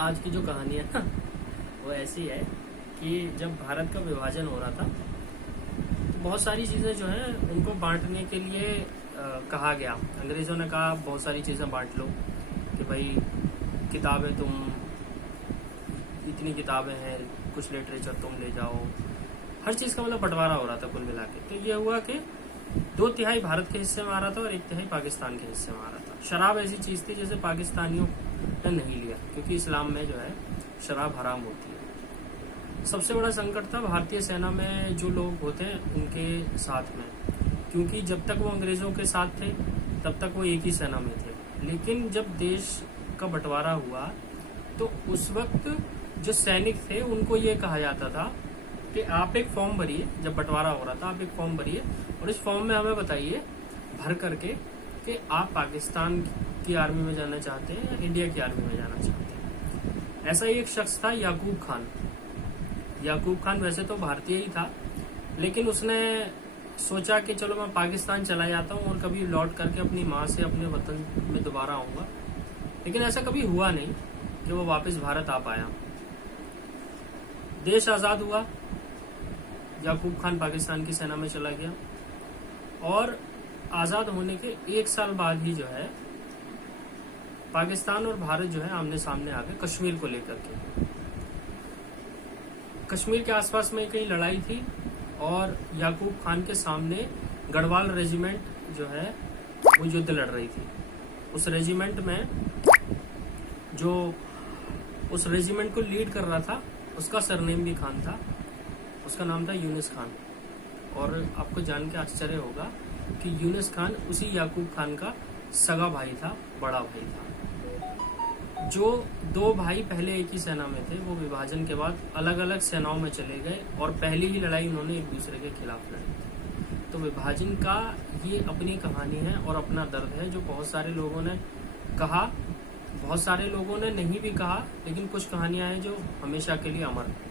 आज की जो कहानी है ना वो ऐसी है कि जब भारत का विभाजन हो रहा था तो बहुत सारी चीज़ें जो हैं उनको बांटने के लिए कहा गया। अंग्रेज़ों ने कहा बहुत सारी चीज़ें बांट लो कि भाई किताबें तुम इतनी किताबें हैं, कुछ लिटरेचर तुम ले जाओ। हर चीज़ का मतलब बंटवारा हो रहा था कुल मिला के। तो ये हुआ कि 2/3 भारत के हिस्से में आ रहा था और 1/3 पाकिस्तान के हिस्से में आ रहा था। शराब ऐसी चीज़ थी जैसे पाकिस्तानियों ने नहीं लिया, क्योंकि इस्लाम में जो है शराब हराम होती है। सबसे बड़ा संकट था भारतीय सेना में जो लोग होते हैं उनके साथ में, क्योंकि जब तक वो अंग्रेज़ों के साथ थे तब तक वो एक ही सेना में थे। लेकिन जब देश का बंटवारा हुआ तो उस वक्त जो सैनिक थे उनको ये कहा जाता था कि आप एक फॉर्म भरिए। जब बंटवारा हो रहा था आप एक फॉर्म भरिए और इस फॉर्म में हमें बताइए भर करके कि आप पाकिस्तान की आर्मी में जाना चाहते हैं या इंडिया की आर्मी में जाना चाहते हैं। ऐसा ही एक शख्स था याकूब खान। याकूब खान वैसे तो भारतीय ही था, लेकिन उसने सोचा कि चलो मैं पाकिस्तान चला जाता हूँ और कभी लौट करके अपनी माँ से अपने वतन में दोबारा आऊँगा। लेकिन ऐसा कभी हुआ नहीं कि वो वापस भारत आ पाया। देश आज़ाद हुआ, याकूब खान पाकिस्तान की सेना में चला गया और आज़ाद होने के 1 साल बाद ही जो है पाकिस्तान और भारत जो है आमने सामने आ गए कश्मीर को लेकर के। कश्मीर के आसपास में कई लड़ाई थी और याकूब खान के सामने गढ़वाल रेजिमेंट जो है वो युद्ध लड़ रही थी। उस रेजिमेंट में जो उस रेजिमेंट को लीड कर रहा था उसका सरनेम भी खान था। उसका नाम था यूनिस खान। और आपको जान के आश्चर्य होगा कि यूनिस खान उसी याकूब खान का सगा भाई था, बड़ा भाई था। जो 2 भाई पहले एक ही सेना में थे वो विभाजन के बाद अलग अलग सेनाओं में चले गए और पहली ही लड़ाई उन्होंने एक दूसरे के खिलाफ लड़ी थी। तो विभाजन का ये अपनी कहानी है और अपना दर्द है जो बहुत सारे लोगों ने कहा, बहुत सारे लोगों ने नहीं भी कहा, लेकिन कुछ कहानियां हैं जो हमेशा के लिए अमर है।